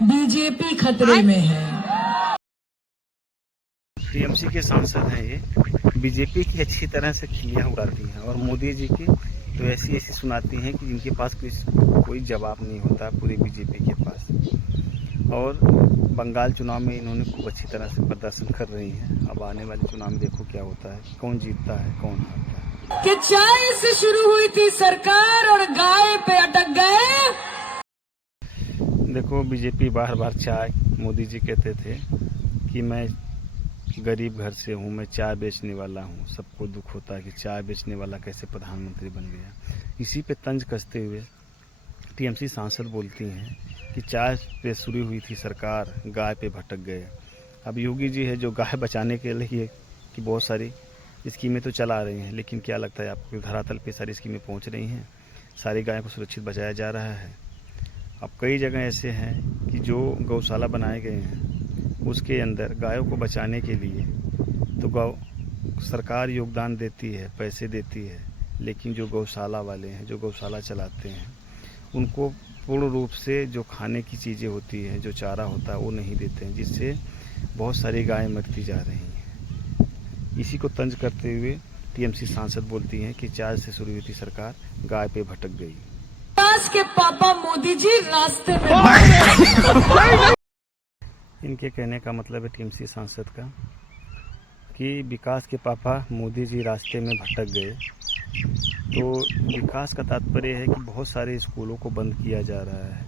BJP खतरे में है। टीएमसी के सांसद हैं ये, बीजेपी की अच्छी तरह से खिल्लियाँ उड़ाती हैं और मोदी जी की तो ऐसी ऐसी सुनाती हैं कि जिनके पास कोई जवाब नहीं होता पूरी बीजेपी के पास। और बंगाल चुनाव में इन्होंने खूब अच्छी तरह से प्रदर्शन कर रही हैं। अब आने वाले चुनाव में देखो क्या होता है, कौन जीतता है कौन हारता है। कि चाय से शुरू हुई थी सरकार और गाय पे अटक गए। देखो बीजेपी बार बार चाय, मोदी जी कहते थे कि मैं गरीब घर से हूँ, मैं चाय बेचने वाला हूँ। सबको दुख होता है कि चाय बेचने वाला कैसे प्रधानमंत्री बन गया। इसी पे तंज कसते हुए टीएमसी सांसद बोलती हैं कि चाय पे शुरू हुई थी सरकार, गाय पे भटक गए। अब योगी जी है जो गाय बचाने के लिए कि बहुत सारी स्कीमें तो चला रही हैं, लेकिन क्या लगता है आपको धरातल पे सारी स्कीमें पहुंच रही हैं? सारी गायों को सुरक्षित बचाया जा रहा है? अब कई जगह ऐसे हैं कि जो गौशाला बनाए गए हैं उसके अंदर गायों को बचाने के लिए तो गौ सरकार योगदान देती है, पैसे देती है, लेकिन जो गौशाला वाले हैं, जो गौशाला चलाते हैं, उनको पूर्ण रूप से जो खाने की चीज़ें होती हैं, जो चारा होता है वो नहीं देते हैं, जिससे बहुत सारी गायें मरती जा रही हैं। इसी को तंज करते हुए टीएमसी सांसद बोलती हैं कि चाय से शुरू हुई थी सरकार, गाय पे भटक गई। विकास के पापा मोदी जी रास्ते में। इनके कहने का मतलब है टीएमसी सांसद का कि विकास के पापा मोदी जी रास्ते में भटक गए। तो विकास का तात्पर्य है कि बहुत सारे स्कूलों को बंद किया जा रहा है,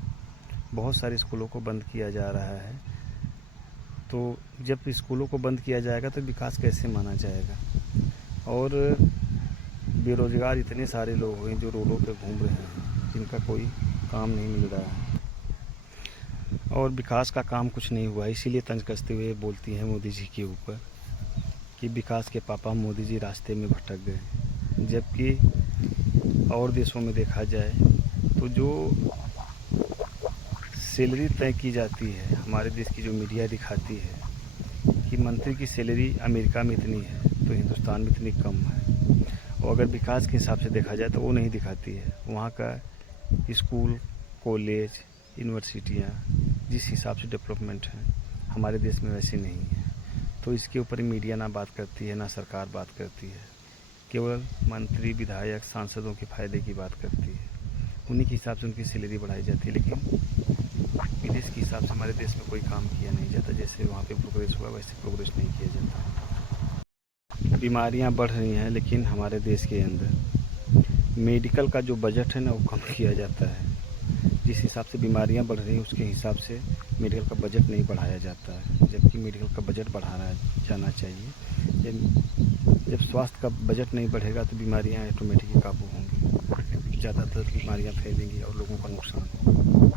बहुत सारे स्कूलों को बंद किया जा रहा है। तो जब स्कूलों को बंद किया जाएगा तो विकास कैसे माना जाएगा? और बेरोजगार इतने सारे लोग हैं जो रोडों पे घूम रहे हैं, जिनका कोई काम नहीं मिल रहा है और विकास का काम कुछ नहीं हुआ। इसीलिए तंज कसते हुए बोलती हैं मोदी जी के ऊपर कि विकास के पापा मोदी जी रास्ते में भटक गए। जबकि और देशों में देखा जाए तो जो सैलरी तय की जाती है, हमारे देश की जो मीडिया दिखाती है कि मंत्री की सैलरी अमेरिका में इतनी है तो हिंदुस्तान में इतनी कम है, और अगर विकास के हिसाब से देखा जाए तो वो नहीं दिखाती है। वहाँ का स्कूल, कॉलेज, यूनिवर्सिटियाँ जिस हिसाब से डेवलपमेंट है हमारे देश में वैसे नहीं है। तो इसके ऊपर मीडिया ना बात करती है, ना सरकार बात करती है, केवल मंत्री, विधायक, सांसदों के फ़ायदे की बात करती है। उन्हीं के हिसाब से उनकी सैलरी बढ़ाई जाती है, लेकिन विदेश के हिसाब से हमारे देश में कोई काम किया नहीं जाता। जैसे वहाँ पे प्रोग्रेस हुआ वैसे प्रोग्रेस नहीं किया जाता। बीमारियाँ बढ़ रही हैं, लेकिन हमारे देश के अंदर मेडिकल का जो बजट है ना वो कम किया जाता है। जिस हिसाब से बीमारियां बढ़ रही हैं उसके हिसाब से मेडिकल का बजट नहीं बढ़ाया जाता है, जबकि मेडिकल का बजट बढ़ाना जाना चाहिए। जब स्वास्थ्य का बजट नहीं बढ़ेगा तो बीमारियां ऑटोमेटिकली काबू होंगी, ज़्यादातर बीमारियां फैलेंगी और लोगों का नुकसान होगा।